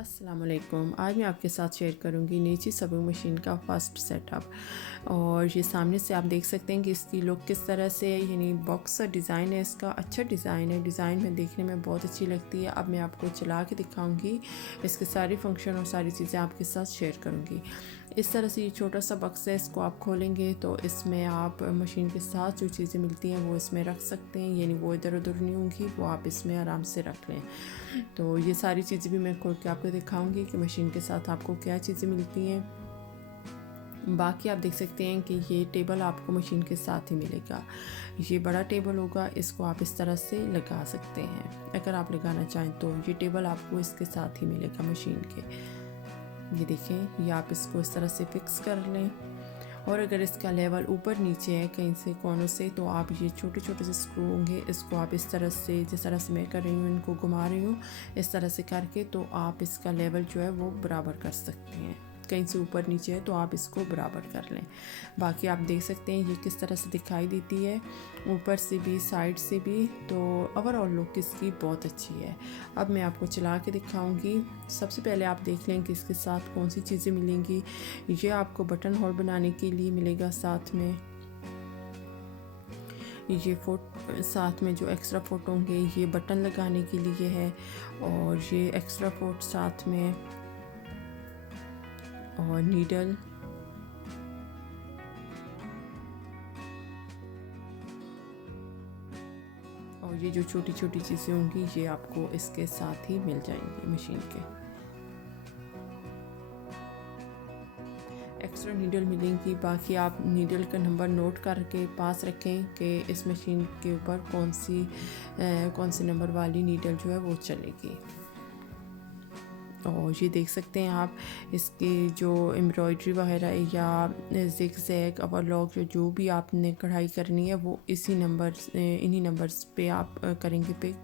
अस्सलामुअलैकुम। आज मैं आपके साथ शेयर करूंगी नीची सबिंग मशीन का फर्स्ट सेटअप। और ये सामने से आप देख सकते हैं कि इसकी लुक किस तरह से है, यानी बॉक्स डिज़ाइन है इसका, अच्छा डिज़ाइन है। डिज़ाइन में देखने में बहुत अच्छी लगती है। अब मैं आपको चला के दिखाऊंगी, इसके सारे फंक्शन और सारी चीज़ें आपके साथ शेयर करूंगी। इस तरह से ये छोटा सा बक्स है, इसको आप खोलेंगे तो इसमें आप मशीन के साथ जो चीज़ें मिलती हैं वो इसमें रख सकते हैं, यानी वो इधर उधर नहीं होंगी, वो आप इसमें आराम से रख लें। तो ये सारी चीज़ें भी मैं खोल के आपको दिखाऊंगी कि मशीन के साथ आपको क्या चीज़ें मिलती हैं। बाकी आप देख सकते हैं कि ये टेबल आपको मशीन के साथ ही मिलेगा। ये बड़ा टेबल होगा, इसको आप इस तरह से लगा सकते हैं अगर आप लगाना चाहें तो। ये टेबल आपको इसके साथ ही मिलेगा मशीन के। ये देखें, ये आप इसको इस तरह से फिक्स कर लें। और अगर इसका लेवल ऊपर नीचे है कहीं से कोनों से, तो आप ये छोटे छोटे से स्क्रू होंगे, इसको आप इस तरह से, जिस तरह से मैं कर रही हूँ, इनको घुमा रही हूँ इस तरह से करके, तो आप इसका लेवल जो है वो बराबर कर सकते हैं। कहीं से ऊपर नीचे है तो आप इसको बराबर कर लें। बाकी आप देख सकते हैं ये किस तरह से दिखाई देती है, ऊपर से भी साइड से भी। तो ओवरऑल लुक इसकी बहुत अच्छी है। अब मैं आपको चला के दिखाऊंगी। सबसे पहले आप देख लें कि इसके साथ कौन सी चीज़ें मिलेंगी। ये आपको बटन होल बनाने के लिए मिलेगा साथ में। ये साथ में जो एक्स्ट्रा फुट होंगे ये बटन लगाने के लिए है, और ये एक्स्ट्रा फुट साथ में, और नीडल, और ये जो छोटी छोटी चीज़ें होंगी ये आपको इसके साथ ही मिल जाएंगी मशीन के। एक्स्ट्रा नीडल मिलेंगी। बाकी आप नीडल का नंबर नोट करके पास रखें कि इस मशीन के ऊपर कौन सी नंबर वाली नीडल जो है वो चलेगी। और ये देख सकते हैं आप, इसकी जो एम्ब्रॉयडरी वगैरह या जिग जैग ओवरलॉक जो भी आपने कढ़ाई करनी है वो इन्हीं नंबर्स पे आप करेंगे पिक,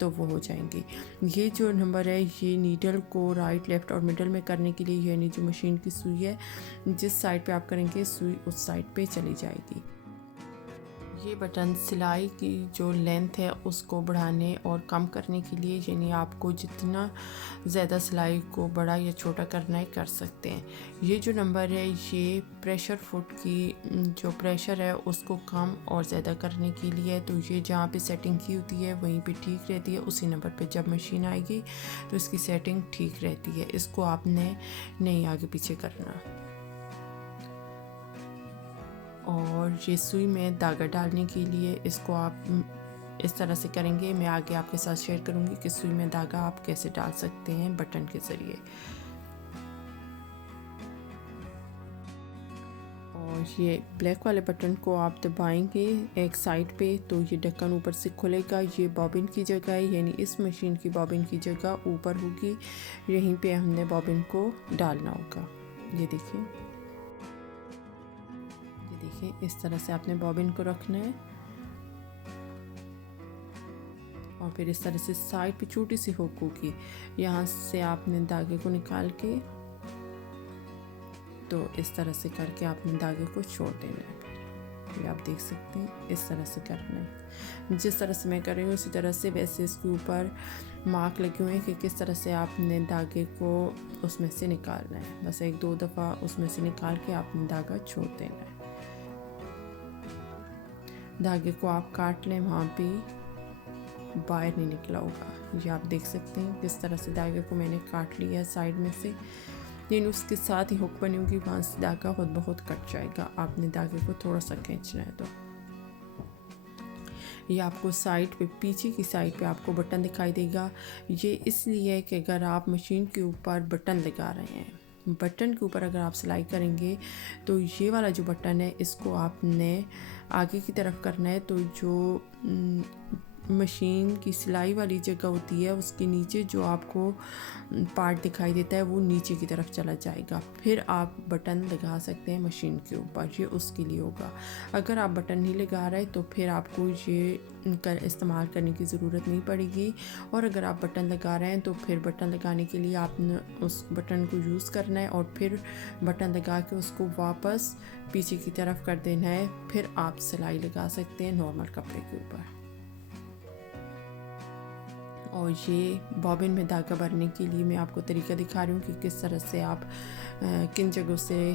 तो वो हो जाएंगे। ये जो नंबर है ये नीडल को राइट लेफ़्ट और मिडल में करने के लिए, यानी जो मशीन की सुई है जिस साइड पे आप करेंगे सुई उस साइड पे चली जाएगी। ये बटन सिलाई की जो लेंथ है उसको बढ़ाने और कम करने के लिए, यानी आपको जितना ज़्यादा सिलाई को बड़ा या छोटा करना है कर सकते हैं। ये जो नंबर है ये प्रेशर फुट की जो प्रेशर है उसको कम और ज़्यादा करने के लिए है। तो ये जहाँ पे सेटिंग की होती है वहीं पे ठीक रहती है, उसी नंबर पे जब मशीन आएगी तो इसकी सेटिंग ठीक रहती है। इसको आपने नहीं आगे पीछे करना। और ये सुई में धागा डालने के लिए इसको आप इस तरह से करेंगे। मैं आगे आपके साथ शेयर करूंगी कि सुई में धागा आप कैसे डाल सकते हैं बटन के ज़रिए। और ये ब्लैक वाले बटन को आप दबाएंगे एक साइड पे तो ये ढक्कन ऊपर से खुलेगा। ये बॉबिन की जगह है, यानी इस मशीन की बॉबिन की जगह ऊपर होगी, यहीं पे हमने बॉबिन को डालना होगा। ये देखिए, इस तरह से आपने बॉबिन को रखना है। और फिर इस तरह से साइड पे छोटी सी हुक होगी, यहाँ से आपने धागे को निकाल के, तो इस तरह से करके आपने धागे को छोड़ देना है। ये आप देख सकते हैं इस तरह से करना है। जिस तरह से मैं कर रही हूँ उसी तरह से, वैसे इसके ऊपर मार्क लगे हुए हैं कि किस तरह से आपने धागे को उसमें से निकालना है। बस एक दो दफ़ा उसमें से निकाल के आपने धागा छोड़ देना है। धागे को आप काट लें, वहाँ पे बाहर नहीं निकला होगा। ये आप देख सकते हैं किस तरह से धागे को मैंने काट लिया है साइड में से, लेकिन उसके साथ ही हुक बनी होगी, वहाँ से धागा खुद बहुत कट जाएगा। आपने धागे को थोड़ा सा खींचना है। तो ये आपको साइड पे, पीछे की साइड पे आपको बटन दिखाई देगा। ये इसलिए कि अगर आप मशीन के ऊपर बटन लगा रहे हैं, बटन के ऊपर अगर आप सिलाई करेंगे तो ये वाला जो बटन है इसको आपने आगे की तरफ करना है। तो जो मशीन की सिलाई वाली जगह होती है उसके नीचे जो आपको पार्ट दिखाई देता है वो नीचे की तरफ चला जाएगा, फिर आप बटन लगा सकते हैं मशीन के ऊपर। ये उसके लिए होगा। अगर आप बटन नहीं लगा रहे तो फिर आपको ये इस्तेमाल करने की ज़रूरत नहीं पड़ेगी। और अगर आप बटन लगा रहे हैं तो फिर बटन लगाने के लिए आपने उस बटन को यूज़ करना है और फिर बटन लगा के उसको वापस पीछे की तरफ कर देना है, फिर आप सिलाई लगा सकते हैं नॉर्मल कपड़े के ऊपर। और ये बॉबिन में धागा भरने के लिए मैं आपको तरीका दिखा रही हूँ कि किस तरह से आप किन जगहों से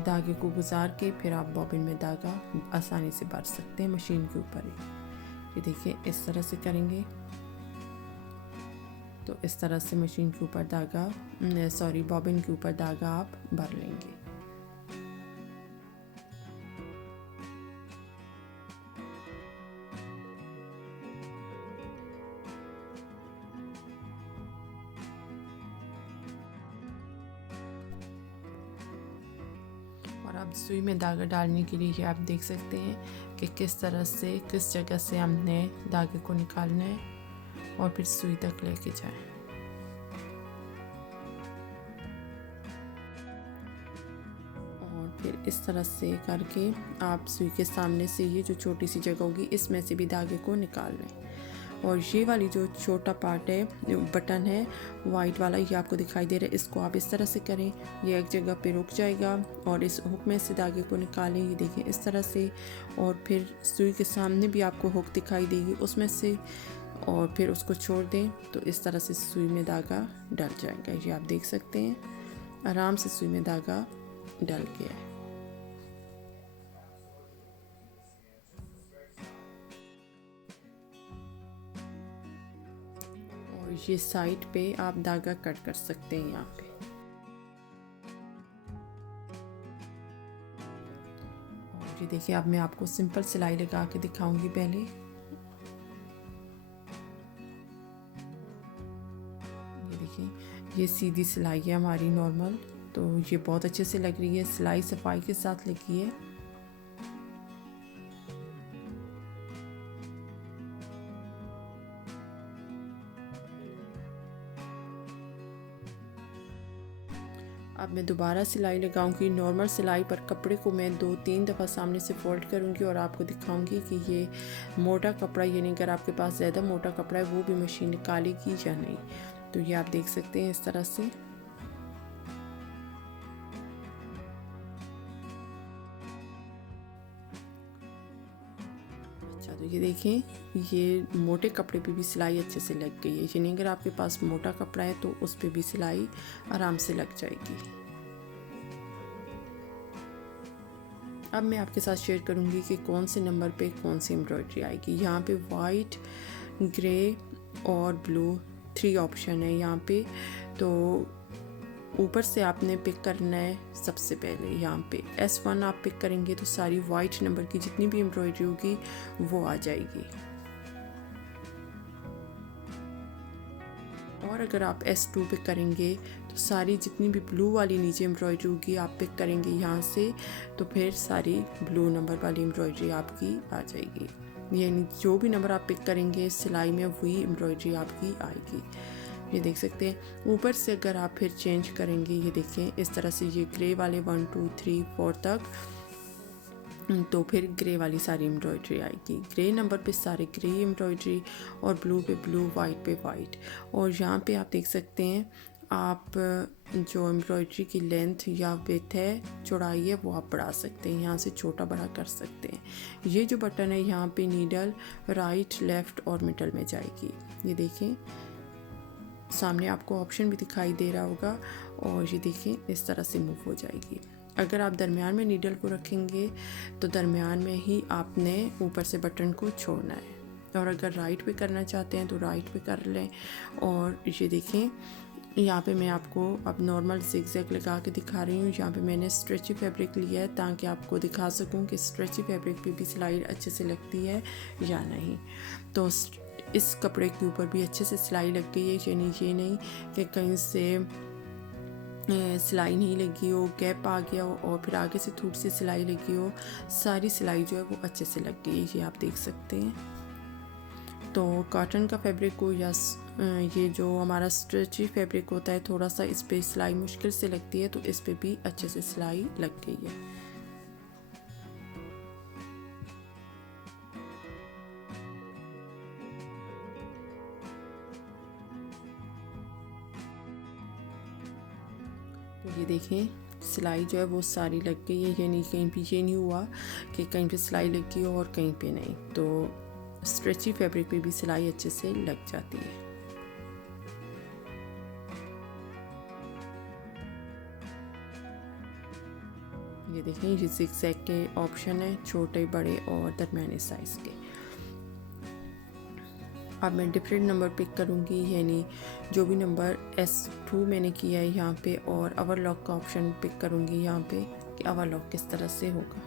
धागे को गुजार के फिर आप बॉबिन में धागा आसानी से भर सकते हैं मशीन के ऊपर ही। ये देखिए इस तरह से करेंगे तो इस तरह से मशीन के ऊपर धागा बॉबिन के ऊपर धागा आप भर लेंगे। और अब सुई में धागा डालने के लिए आप देख सकते हैं कि किस तरह से किस जगह से हमने धागे को निकालना है और फिर सुई तक लेके जाएं। और फिर इस तरह से करके आप सुई के सामने से ये जो छोटी सी जगह होगी इसमें से भी धागे को निकाल लें। और ये वाली जो छोटा पार्ट है बटन है वाइट वाला ये आपको दिखाई दे रहा है, इसको आप इस तरह से करें, ये एक जगह पे रुक जाएगा और इस हुक में से धागे को निकालें। ये देखिए इस तरह से और फिर सुई के सामने भी आपको हुक दिखाई देगी उसमें से और फिर उसको छोड़ दें तो इस तरह से सुई में धागा डल जाएगा। ये आप देख सकते हैं आराम से सुई में धागा डल गया है। और ये साइड पे आप धागा कट कर सकते हैं यहाँ पे। और ये देखिए अब मैं आपको सिंपल सिलाई लगा के दिखाऊंगी पहले। ये देखिए ये सीधी सिलाई है हमारी नॉर्मल, तो ये बहुत अच्छे से लग रही है, सिलाई सफाई के साथ लगी है। अब मैं दोबारा सिलाई लगाऊंगी नॉर्मल सिलाई पर। कपड़े को मैं 2-3 दफ़ा सामने से फोल्ड करूंगी और आपको दिखाऊंगी कि ये मोटा कपड़ा यानी अगर आपके पास ज़्यादा मोटा कपड़ा है वो भी मशीन निकालेगी या नहीं। तो ये आप देख सकते हैं इस तरह से। अच्छा तो ये देखें ये मोटे कपड़े पे भी सिलाई अच्छे से लग गई है, यानी अगर आपके पास मोटा कपड़ा है तो उस पे भी सिलाई आराम से लग जाएगी। अब मैं आपके साथ शेयर करूंगी कि कौन से नंबर पे कौन सी एम्ब्रॉयडरी आएगी। यहाँ पे वाइट, ग्रे और ब्लू 3 ऑप्शन है यहाँ पे। तो ऊपर से आपने पिक करना है सबसे पहले। यहाँ पे S1 आप पिक करेंगे तो सारी वाइट नंबर की जितनी भी एम्ब्रॉयडरी होगी वो आ जाएगी। और अगर आप S2 पिक करेंगे तो सारी जितनी भी ब्लू वाली नीचे एम्ब्रॉयडरी होगी आप पिक करेंगे यहाँ से, तो फिर सारी ब्लू नंबर वाली एम्ब्रॉयडरी आपकी आ जाएगी। यानी जो भी नंबर आप पिक करेंगे सिलाई में वही एम्ब्रॉयडरी आपकी आएगी। ये देख सकते हैं। ऊपर से अगर आप फिर चेंज करेंगे ये देखें इस तरह से ये ग्रे वाले 1 2 3 4 तक, तो फिर ग्रे वाली सारी एम्ब्रॉयडरी आएगी। ग्रे नंबर पे सारे ग्रे एम्ब्रॉयडरी और ब्लू पे ब्लू, वाइट पे वाइट। और यहाँ पे आप देख सकते हैं आप जो एम्ब्रॉयडरी की लेंथ या विड्थ है चौड़ाई है वो आप बढ़ा सकते हैं, यहाँ से छोटा बड़ा कर सकते हैं। ये जो बटन है यहाँ पे नीडल राइट, लेफ़्ट और मिडल में जाएगी। ये देखें सामने आपको ऑप्शन भी दिखाई दे रहा होगा और ये देखें इस तरह से मूव हो जाएगी। अगर आप दरमियान में नीडल को रखेंगे तो दरमियान में ही आपने ऊपर से बटन को छोड़ना है, और अगर राइट पे करना चाहते हैं तो राइट पे कर लें। और ये देखें यहाँ पे मैं आपको अब नॉर्मल ज़िगज़ैग लगा के दिखा रही हूँ। यहाँ पे मैंने स्ट्रेची फैब्रिक लिया है ताकि आपको दिखा सकूँ कि स्ट्रेची फैब्रिक पे भी सिलाई अच्छे से लगती है या नहीं। तो इस कपड़े के ऊपर भी अच्छे से सिलाई लग गई है, यानी ये नहीं कि कहीं से सिलाई नहीं लगी हो, गैप आ गया हो और फिर आगे से थोड़ी सी सिलाई लगी हो। सारी सिलाई जो है वो अच्छे से लग गई है, ये आप देख सकते हैं। तो कॉटन का फैब्रिक हो या ये जो हमारा स्ट्रेची फैब्रिक होता है थोड़ा सा इस पे सिलाई मुश्किल से लगती है, तो इस पे भी अच्छे से सिलाई लग गई है। तो ये देखें सिलाई जो है वो सारी लग गई है, यानी कहीं पे ये नहीं हुआ कि कहीं पे सिलाई लगी हो और कहीं पे नहीं। तो स्ट्रेची फैब्रिक पे भी सिलाई अच्छे से लग जाती है। ये देखें, ये ज़िगज़ैग के ऑप्शन है, छोटे, बड़े और दरमियाने साइज़ के। अब मैं डिफरेंट नंबर पिक करूँगी, यानी जो भी नंबर S2 मैंने किया है यहाँ पे, और ओवरलॉक का ऑप्शन पिक करूँगी यहाँ पे कि ओवरलॉक किस तरह से होगा।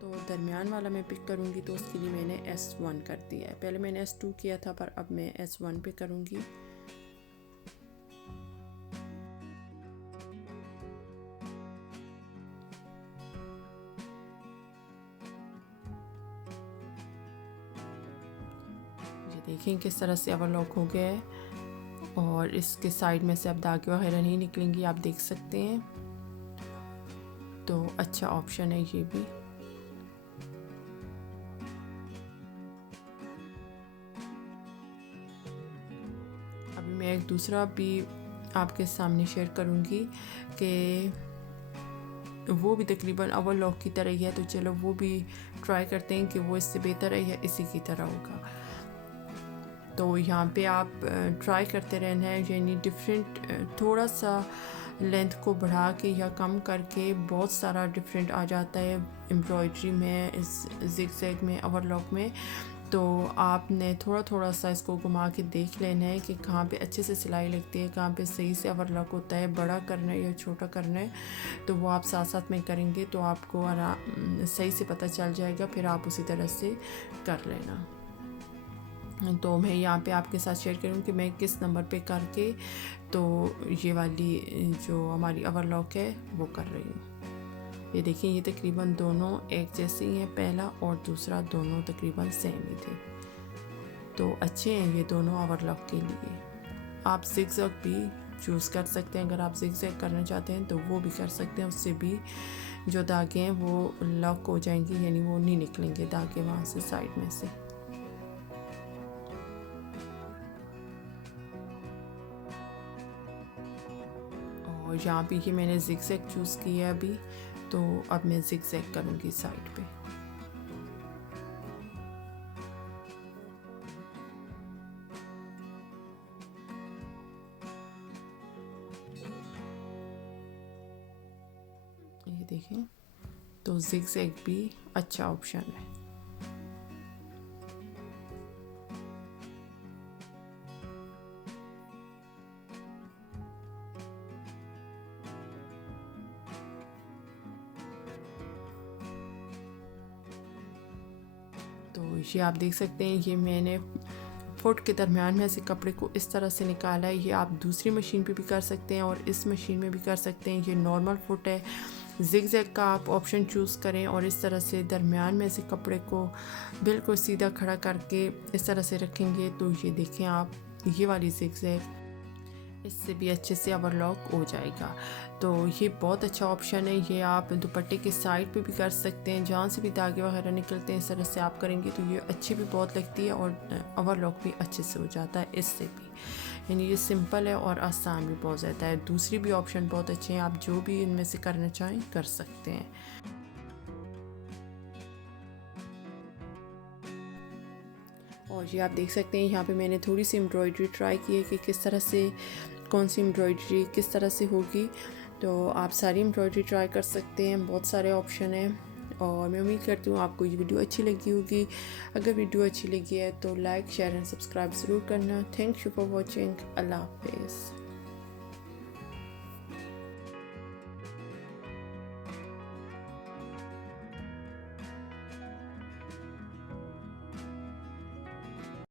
तो दरमियान वाला मैं पिक करूँगी, तो उसके लिए मैंने S1 कर दिया है। पहले मैंने S2 किया था, पर अब मैं S1 पे करूँगी। ये देखें किस तरह से ओवरलॉक हो गया है, और इसके साइड में से अब धागे वगैरह नहीं निकलेंगी, आप देख सकते हैं। तो अच्छा ऑप्शन है ये भी। अभी मैं एक दूसरा भी आपके सामने शेयर करूँगी कि वो भी तकरीबन ओवरलॉक की तरह ही है, तो चलो वो भी ट्राई करते हैं कि वो इससे बेहतर है या इसी की तरह होगा। तो यहाँ पे आप ट्राई करते रहना है, यानी डिफरेंट थोड़ा सा लेंथ को बढ़ा के या कम करके बहुत सारा डिफरेंट आ जाता है एम्ब्रॉयडरी में, इस ज़िगज़ैग में, ओवरलॉक में। तो आपने थोड़ा थोड़ा सा इसको घुमा के देख लेना है कि कहाँ पे अच्छे से सिलाई लगती है, कहाँ पे सही से ओवरलॉक होता है, बड़ा करना है या छोटा करना है। तो वो आप साथ साथ में करेंगे तो आपको आराम सही से पता चल जाएगा, फिर आप उसी तरह से कर लेना। तो मैं यहाँ पे आपके साथ शेयर करूँ कि मैं किस नंबर पे करके तो ये वाली जो हमारी ओवरलॉक है वो कर रही हूँ। ये देखिए, ये तकरीबन दोनों एक जैसे ही हैं, पहला और दूसरा दोनों तकरीबन सेम ही थे। तो अच्छे हैं ये दोनों ओवरलॉक के लिए। आप ज़िगज़ैग भी चूज़ कर सकते हैं, अगर आप ज़िगज़ैग करना चाहते हैं तो वो भी कर सकते हैं। उससे भी जो धागे हैं वो लॉक हो जाएंगे, यानी वो नहीं निकलेंगे धागे वहाँ से साइड में से। और यहाँ पे ये मैंने ज़िगज़ैग चूज़ किया अभी, तो अब मैं ज़िगज़ैग करूँगी साइड पे। ये देखें, तो ज़िगज़ैग भी अच्छा ऑप्शन है। तो ये आप देख सकते हैं, ये मैंने फुट के दरमियान में से कपड़े को इस तरह से निकाला है। ये आप दूसरी मशीन पे भी कर सकते हैं और इस मशीन में भी कर सकते हैं। ये नॉर्मल फुट है, ज़िगज़ैग का आप ऑप्शन चूज़ करें और इस तरह से दरमियान में से कपड़े को बिल्कुल सीधा खड़ा करके इस तरह से रखेंगे। तो ये देखें आप, ये वाली ज़िगज़ैग इससे भी अच्छे से ओवरलॉक हो जाएगा। तो ये बहुत अच्छा ऑप्शन है। ये आप दुपट्टे के साइड पे भी कर सकते हैं, जहाँ से भी धागे वगैरह निकलते हैं इस तरह से आप करेंगे तो ये अच्छी भी बहुत लगती है और ओवरलॉक भी अच्छे से हो जाता है इससे भी। यानी ये सिंपल है और आसान भी बहुत ज़्यादा है। दूसरी भी ऑप्शन बहुत अच्छे हैं, आप जो भी इनमें से करना चाहें कर सकते हैं। और ये आप देख सकते हैं, यहाँ पे मैंने थोड़ी सी एम्ब्रॉयडरी ट्राई की है कि किस तरह से, कौन सी एम्ब्रॉयडरी किस तरह से होगी। तो आप सारी एम्ब्रॉयडरी ट्राई कर सकते हैं, बहुत सारे ऑप्शन हैं। और मैं उम्मीद करती हूँ आपको ये वीडियो अच्छी लगी होगी। अगर वीडियो अच्छी लगी है तो लाइक, शेयर एंड सब्सक्राइब ज़रूर करना। Thank you for watching. अल्लाह हाफिज़।